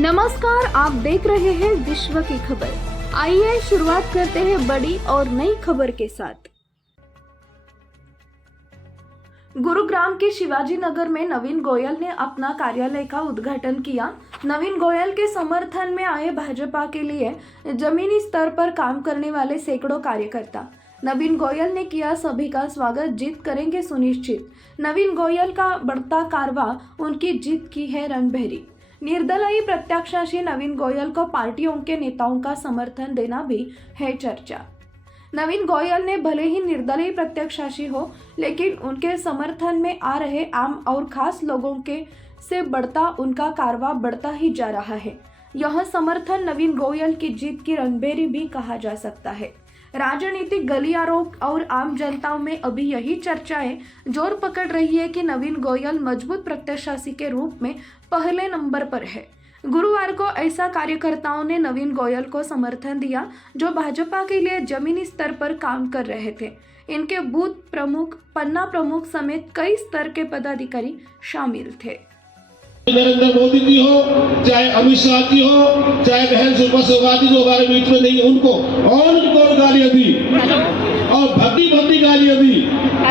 नमस्कार, आप देख रहे हैं विश्व की खबर। आइए शुरुआत करते हैं बड़ी और नई खबर के साथ। गुरुग्राम के शिवाजी नगर में नवीन गोयल ने अपना कार्यालय का उद्घाटन किया। नवीन गोयल के समर्थन में आए भाजपा के लिए जमीनी स्तर पर काम करने वाले सैकड़ों कार्यकर्ता। नवीन गोयल ने किया सभी का स्वागत, जीत करेंगे सुनिश्चित। नवीन गोयल का बढ़ता कारवा उनकी जीत की है रणभेरी। निर्दलीय प्रत्याशी नवीन गोयल को पार्टियों के नेताओं का समर्थन देना भी है चर्चा। नवीन गोयल ने भले ही निर्दलीय प्रत्याशी हो, लेकिन उनके समर्थन में आ रहे आम और खास लोगों के से बढ़ता उनका कारवा बढ़ता ही जा रहा है। यह समर्थन नवीन गोयल की जीत की रणभेरी भी कहा जा सकता है। राजनीतिक गलियारों और आम जनताओं में अभी यही चर्चाएं जोर पकड़ रही है कि नवीन गोयल मजबूत प्रत्याशी के रूप में पहले नंबर पर है। गुरुवार को ऐसा कार्यकर्ताओं ने नवीन गोयल को समर्थन दिया जो भाजपा के लिए जमीनी स्तर पर काम कर रहे थे। इनके बूथ प्रमुख, पन्ना प्रमुख समेत कई स्तर के पदाधिकारी शामिल थे। नरेंद्र मोदी जी हो, चाहे अमित शाह जी हो, चाहे बहन सुषमा स्वराज जो हमारे बीच में नहीं, उनको और गालियां दी और भद्दी गालियां दी।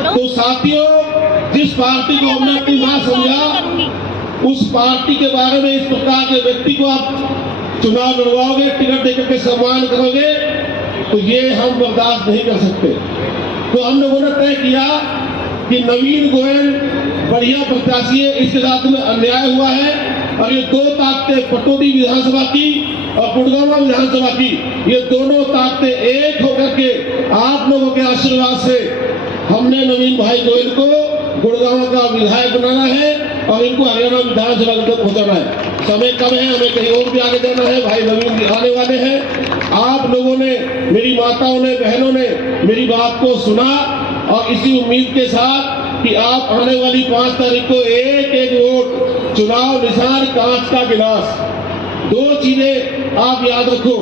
तो साथियों, जिस पार्टी को हमने अपनी मां समझा, उस पार्टी के बारे में इस प्रकार के व्यक्ति को आप चुनाव लड़वाओगे, टिकट देकर के सम्मान करोगे, तो ये हम बर्दाश्त नहीं कर सकते। तो हम लोगों ने तय किया कि नवीन गोयल बढ़िया प्रत्याशी है, इसके साथ में अन्याय हुआ है और ये दो ताकतें, पटौदी विधानसभा की और गुड़गांव विधानसभा की, ये दोनों ताकतें एक होकर के आप लोगों के आशीर्वाद से हमने नवीन भाई गोयल को गुड़गांव का विधायक बनाना है और इनको हरियाणा विधानसभा तक पहुंचाना है। समय कम है, हमें कहीं और भी आगे जाना है। भाई नवीन आने वाले हैं। आप लोगों ने, मेरी माताओं ने, बहनों ने मेरी बात को सुना और इसी उम्मीद के साथ कि आप आने वाली 5 तारीख को एक वोट, चुनाव निशान कांच का गिलास, दो चीजें आप याद रखो,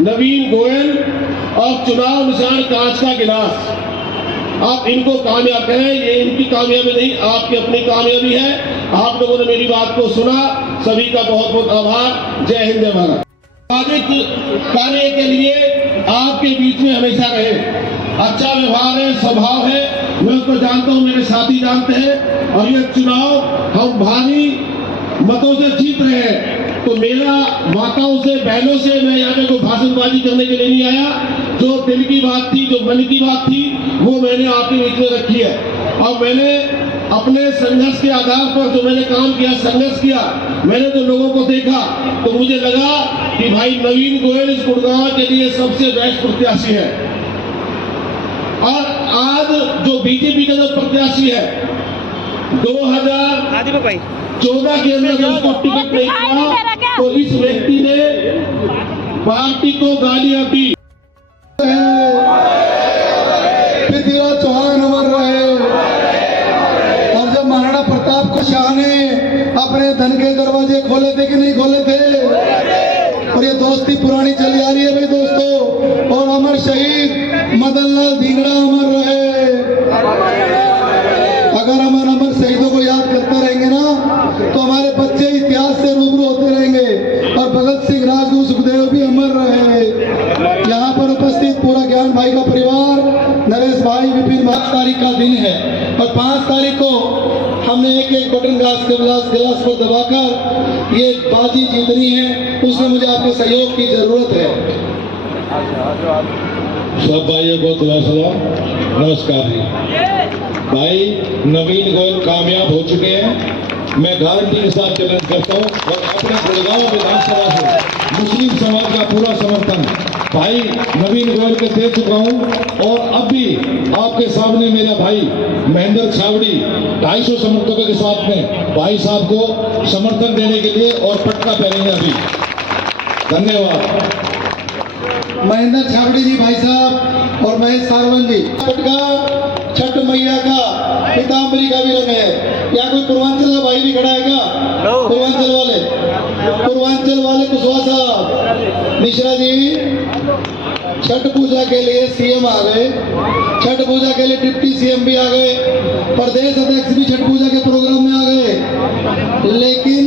नवीन गोयल और चुनाव निशान कांच का गिलास। आप इनको कामयाब करें, ये इनकी कामयाबी नहीं, आपकी अपनी कामयाबी है। आप लोगों ने मेरी बात को सुना, सभी का बहुत बहुत आभार। जय हिंद, जय भारत। सामाजिक कार्य के लिए आपके बीच में हमेशा रहे। अच्छा व्यवहार है, स्वभाव है, मैं उसको जानता हूँ, मेरे साथी जानते हैं। और ये चुनाव हम भारी मतों से जीत रहे हैं। तो मेरा माताओं से, बहनों से मैं यहाँ पे कोई भाषणबाजी करने के लिए नहीं आया। जो दिल की बात थी, जो मन की बात थी, वो मैंने आपके बीच में रखी है। और मैंने अपने संघर्ष के आधार पर जो मैंने काम किया, संघर्ष किया, मैंने तो लोगों को देखा तो मुझे लगा कि भाई नवीन गोयल इस गुड़गांव के लिए सबसे बेस्ट प्रत्याशी है। और आज जो बीजेपी का जो प्रत्याशी है, 2014 के अंदर उसको टिकट नहीं मिला तो इस व्यक्ति ने पार्टी को गालियां दी। पृथ्वीराज चौहान अमर रहे। और जब महाराणा प्रताप को शाह ने अपने धन के दरवाजे खोले थे कि नहीं खोले थे? और ये दोस्ती पुरानी चली आ रही है भाई दोस्तों। और अमर शहीद मदन लाल धिंगड़ा अमर रहे। अगर हम अमर शहीदों को याद करते रहेंगे ना, तो हमारे बच्चे इतिहास से रूबरू होते रहेंगे। और भगत सिंह, राजगुरु, सुखदेव भी अमर रहे। यहाँ पर उपस्थित पूरा ज्ञान भाई का परिवार, नरेश भाई, विपिन, 5 तारीख का दिन है और 5 तारीख को हमने एक बटन गिलास को दबाकर ये बाजी जीतनी है। उसमें मुझे आपके सहयोग की जरूरत है। सब भाइयों को नमस्कार जी। भाई नवीन गोयल कामयाब हो चुके हैं। मैं गारंटी के साथ चैलेंज करता हूँ और अपने गुड़गांव विधानसभा से मुस्लिम समाज का पूरा समर्थन भाई नवीन गोयल को दे चुका हूँ। और अब भी आपके सामने मेरा भाई महेंद्र छावड़ी 250 समर्थकों के साथ में भाई साहब को समर्थन देने के लिए और पटका पहनेंगे अभी। धन्यवाद। महेंद्र छावड़ी जी भाई साहब और महेश सारवन जी। पटका छठ मैया का, पीताम्बरी का भी रंग है। या कोई पूर्वांचल का भाई भी खड़ा है क्या? पूर्वांचल वाले कुशवाहा साहब, मिश्रा जी। छठ पूजा के लिए सीएम आ गए, छठ पूजा के लिए डिप्टी सीएम भी आ गए, प्रदेश अध्यक्ष भी छठ पूजा के प्रोग्राम में आ गए। लेकिन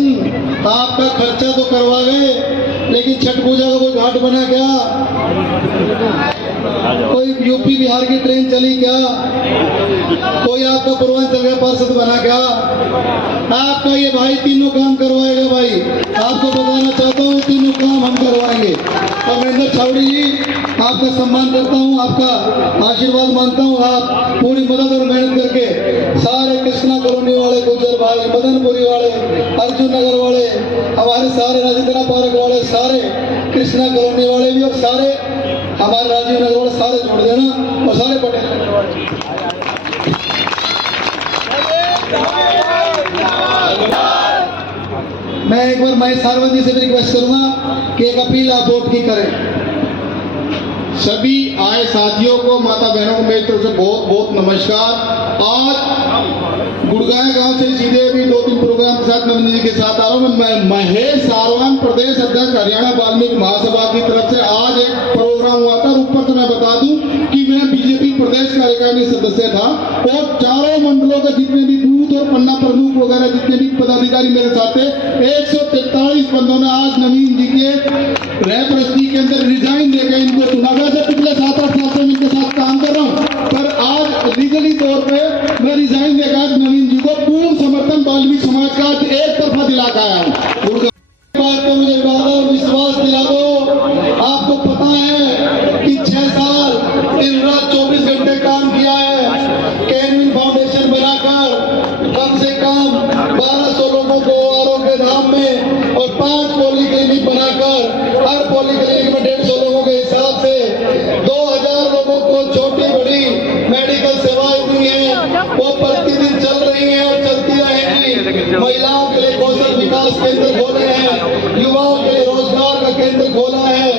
आपका खर्चा तो करवा गए, लेकिन छठ पूजा का कोई घाट बना क्या? कोई यूपी बिहार की ट्रेन चली क्या? कोई आपका पूर्वांचल का पार्षद बना क्या? आपका ये भाई तीनों काम करवाएगा भाई। आपको बताना चाहता हूँ तीनों काम हम करवाएंगे। और महेंद्र छावड़ी जी, आपका सम्मान करता हूँ, आपका आशीर्वाद मांगता हूँ। आप पूरी मदद और मेहनत करके सारे कृष्णा कॉलोनी वाले, गुजर भाई, मदनपुरी वाले, अर्जुन नगर वाले, हमारे सारे राजेंद्रा पार्क वाले, सारे कृष्णा कॉलोनी वाले भी, और सारे हमारे राजीव नगर वाले सारे जोड़ देना, और सारे पटेल नगर वाले। मैं एक बार महेश सारवत जी से भी रिक्वेस्ट करूंगा कि एक अपील आप वोट की करें। सभी आए साथियों को, माता बहनों को मेरी तरफ से बहुत बहुत नमस्कार। आज गुड़गांव गांव से सीधे भी 2-3 प्रोग्राम के साथ नवीन जी के साथ आ रहा हूँ। मैं महेश सारवान, प्रदेश अध्यक्ष हरियाणा वाल्मीकि महासभा की तरफ से आज एक प्रोग्राम हुआ था। ऊपर से मैं बता दूं कि मैं बीजेपी प्रदेश कार्यकारिणी सदस्य था, और चारों मंडलों के जितने भी बूथ और पन्ना प्रमुख वगैरह जितने भी पदाधिकारी मेरे साथ थे, 143 बंदों ने आज नवीन जी के रैपरस्ती के अंदर रिजाइन देकर इनको चुना। वैसे पिछले 7-8 साल से इनके साथ काम कर रहा हूँ, पर आज लीगली तौर पे मैं रिजाइन देकर नवीन जी को पूर्ण समर्थन वाल्मीकि समाज का एक तरफा दिला के आया हूँ। बात का मुझे वादा और विश्वास दिला दो। आपको पता है कि 6 साल दिन रात 24 घंटे काम किया है। कैनविन फाउंडेशन बनाकर कम से कम 1200 लोगों को आरोग्य धाम में, और 5 पॉलीक्लिनिक बनाकर हर पॉलीक्लिनिक में 150 लोगों के हिसाब से 2000 लोगों को छोटी बड़ी मेडिकल सेवाएं दी हैं। वो प्रतिदिन चल रही हैं और चलती रहेंगी। महिलाओं के लिए कौशल विकास केंद्र खोले हैं, युवाओं के लिए रोजगार का केंद्र खोला है।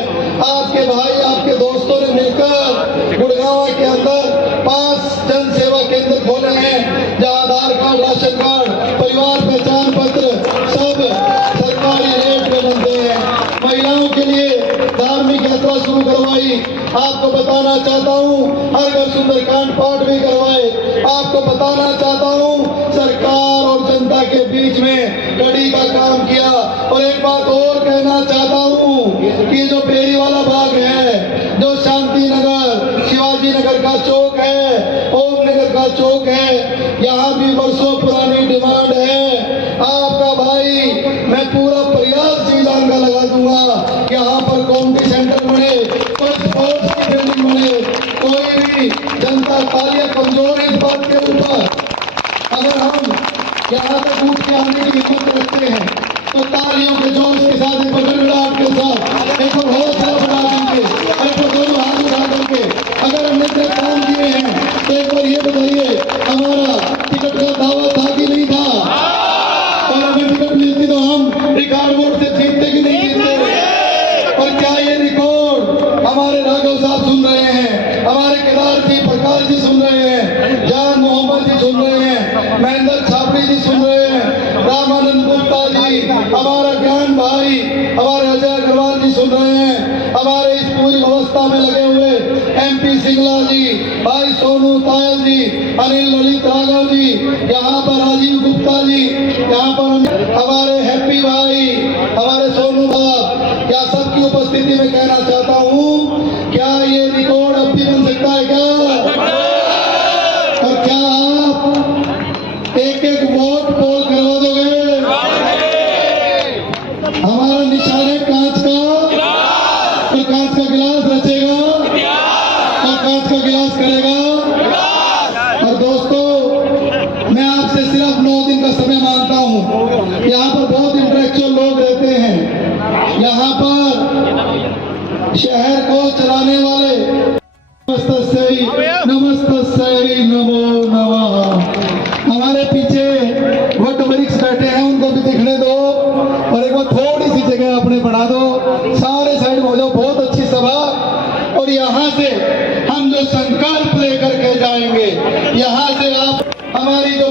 आपके भाई, आपके दोस्तों ने मिलकर गुड़गांव के अंदर 5 जन सेवा केंद्र खोले हैं, जहां आधार कार्ड, राशन कार्ड, परिवार पहचान पत्र सब सरकारी रेट में बनते हैं। महिलाओं के लिए धार्मिक यात्रा शुरू करवाई। आपको बताना चाहता हूँ हर घर सुंदरकांड पाठ भी करवाए। आपको बताना चाहता हूँ सरकार और जनता के बीच में कड़ी का काम किया। और एक बात और कहना चाहता हूँ कि जो बेरी वाला बाग है, जो शांति नगर, शिवाजी नगर का चौक है, ओम नगर का चौक है, यहाँ भी वर्षों पुरानी डिमांड है। आपका भाई मैं पूरा प्रयास जीवन का लगा दूंगा, यहाँ पर कॉम्युनिटी सेंटर बने, कोई स्पोर्ट्स की बिल्डिंग बने। कोई भी जनता तालियां कमजोर है इस बात के ऊपर, अगर हम यहाँ तक उठ के आने की हिम्मत रखते हैं तो तालियों के जोश के साथ, एक बार गड़गड़ाहट के साथ, एक बार हौसला बढ़ा करके, एक बार दोनों हाथ उठा करके अगर हमने इतने काम किए हैं तो एक बार ये बताइए हमारा टिकट का दावा था कि नहीं था? और हमें टिकट मिलती तो हम रिकॉर्ड वोट से जीतते कि नहीं जीतते? और क्या ये रिकॉर्ड हमारे राघव साहब सुन रहे हैं, हमारे केदार जी, प्रकाश जी सुन रहे हैं, जान मोहम्मद जी सुन रहे हैं, महेंद्र छावड़ी जी सुन रहे हैं, रामानंद गुप्ता जी, हमारा ज्ञान भाई, हमारे अजय अग्रवाल जी सुन रहे हैं, हमारे इस पूरी व्यवस्था में लगे हुए MP सिंगला जी, भाई सोनू तायल जी, अनिल ललित राघव जी, यहाँ पर राजीव गुप्ता जी, यहाँ पर हमारे हैप्पी भाई, हमारे सोनू साहब, क्या सबकी उपस्थिति में कहना चाहता हूँ, क्या ये रिकॉर्ड अब भी बन सकता है क्या? और क्या आप एक वोट पोल करवा दोगे? हमारा निशान है कांच का, और कांच का गिलास रचेगा और कांच का गिलास करेगा। और दोस्तों, मैं आपसे सिर्फ 9 दिन का समय मांगता हूँ। यहाँ पर बहुत इंटेलेक्चुअल लोग रहते हैं, यहाँ पर शहर को चलाने वाले नमस्तस्यै नमो नमः। हमारे पीछे वट वृक्ष बैठे हैं, उनको भी दिखने दो, और एक बार थोड़ी सी जगह अपने बढ़ा दो, सारे साइड हो जाओ। बहुत अच्छी सभा, और यहाँ से हम जो संकल्प लेकर के जाएंगे, यहाँ से आप हमारी जो